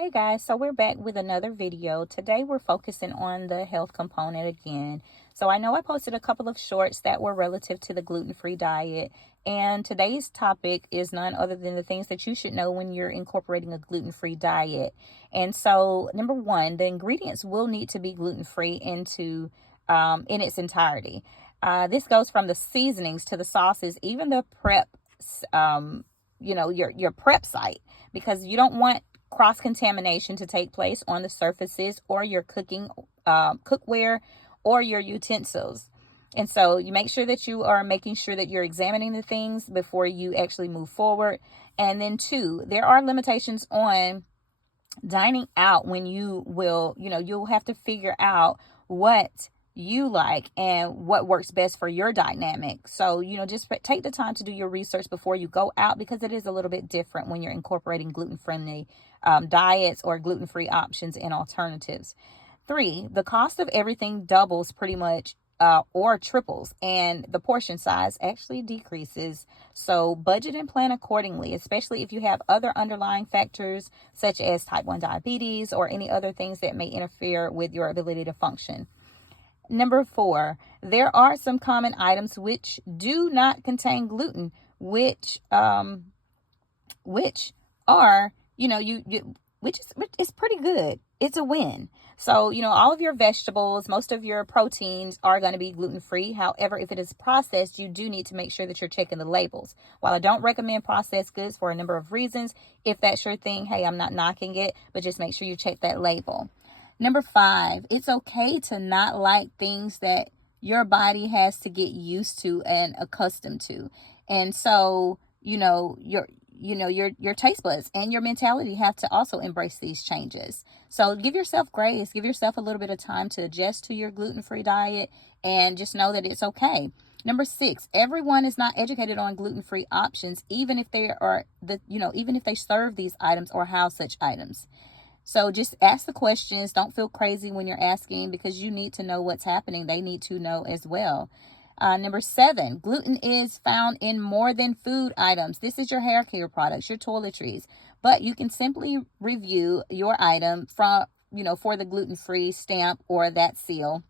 Hey guys, so we're back with another video. Today we're focusing on the health component again. So I know I posted a couple of shorts that were relative to the gluten-free diet, and today's topic is none other than the things that you should know when you're incorporating a gluten-free diet. And so number one, the ingredients will need to be gluten-free in its entirety. This goes from the seasonings to the sauces, even the prep, your prep site, because you don't want cross-contamination to take place on the surfaces or your cookware or your utensils. And so you make sure that you are making sure that you're examining the things before you actually move forward. And then two, there are limitations on dining out when you'll have to figure out what you like and what works best for your dynamic. So, just take the time to do your research before you go out, because it is a little bit different when you're incorporating gluten-friendly diets or gluten-free options and alternatives. 3, the cost of everything doubles pretty much or triples, and the portion size actually decreases. So budget and plan accordingly, especially if you have other underlying factors such as type 1 diabetes or any other things that may interfere with your ability to function. Number 4, there are some common items which do not contain gluten, which are, which is pretty good. It's a win. So, all of your vegetables, most of your proteins are going to be gluten-free. However, if it is processed, you do need to make sure that you're checking the labels. While I don't recommend processed goods for a number of reasons, if that's your thing, hey, I'm not knocking it, but just make sure you check that label. Number 5, it's okay to not like things that your body has to get used to and accustomed to. And so, your taste buds and your mentality have to also embrace these changes. So give yourself grace, give yourself a little bit of time to adjust to your gluten-free diet, and just know that it's okay. Number 6, everyone is not educated on gluten-free options, even if they serve these items or house such items. So just ask the questions. Don't feel crazy when you're asking, because you need to know what's happening. They need to know as well. Number 7, gluten is found in more than food items. This is your hair care products, your toiletries, but you can simply review your item for the gluten-free stamp or that seal,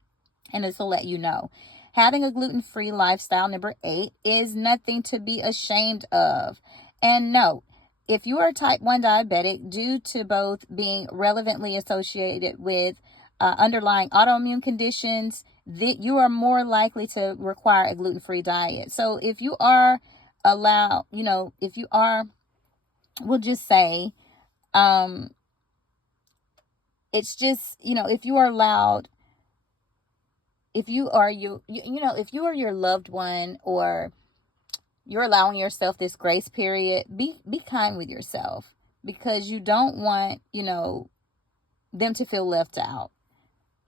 and this will let you know. Having a gluten-free lifestyle, number 8, is nothing to be ashamed of. And note, if you are type 1 diabetic, due to both being relevantly associated with underlying autoimmune conditions, that you are more likely to require a gluten-free diet. So if you are allowed, we'll just say, it's just, if you are allowed, if you are your loved one, or you're allowing yourself this grace period, be kind with yourself, because you don't want, them to feel left out.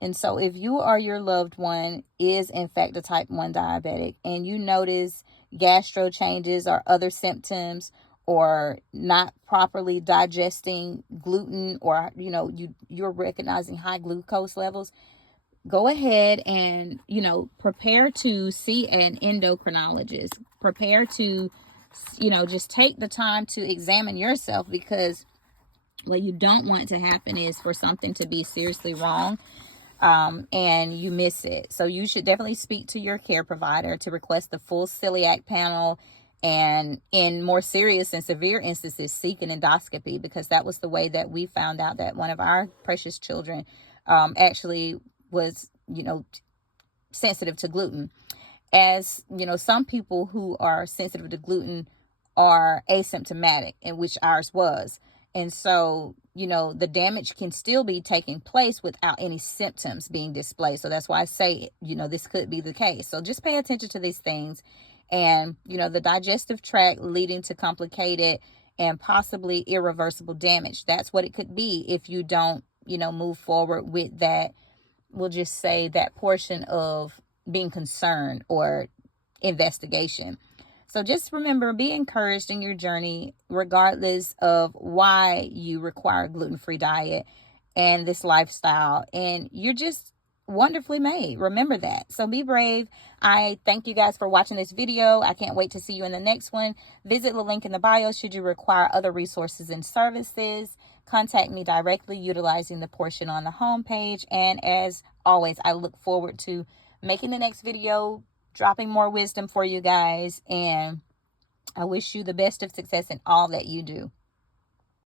And so if you or your loved one is in fact a type 1 diabetic, and you notice gastro changes or other symptoms, or not properly digesting gluten, or you're recognizing high glucose levels, go ahead and prepare to see an endocrinologist. Prepare to just take the time to examine yourself, because what you don't want to happen is for something to be seriously wrong, and you miss it. So you should definitely speak to your care provider to request the full celiac panel, and in more serious and severe instances, seek an endoscopy, because that was the way that we found out that one of our precious children actually was, sensitive to gluten. As some people who are sensitive to gluten are asymptomatic, and which ours was. And so, the damage can still be taking place without any symptoms being displayed. So that's why I say, this could be the case. So just pay attention to these things. And, the digestive tract leading to complicated and possibly irreversible damage. That's what it could be if you don't, move forward with that. We'll just say that portion of being concerned or investigation. So just remember, be encouraged in your journey, regardless of why you require a gluten-free diet and this lifestyle. And you're just wonderfully made. Remember that. So be brave. I thank you guys for watching this video. I can't wait to see you in the next one. Visit the link in the bio should you require other resources and services. Contact me directly utilizing the portion on the homepage. And as always, I look forward to making the next video, dropping more wisdom for you guys. And I wish you the best of success in all that you do.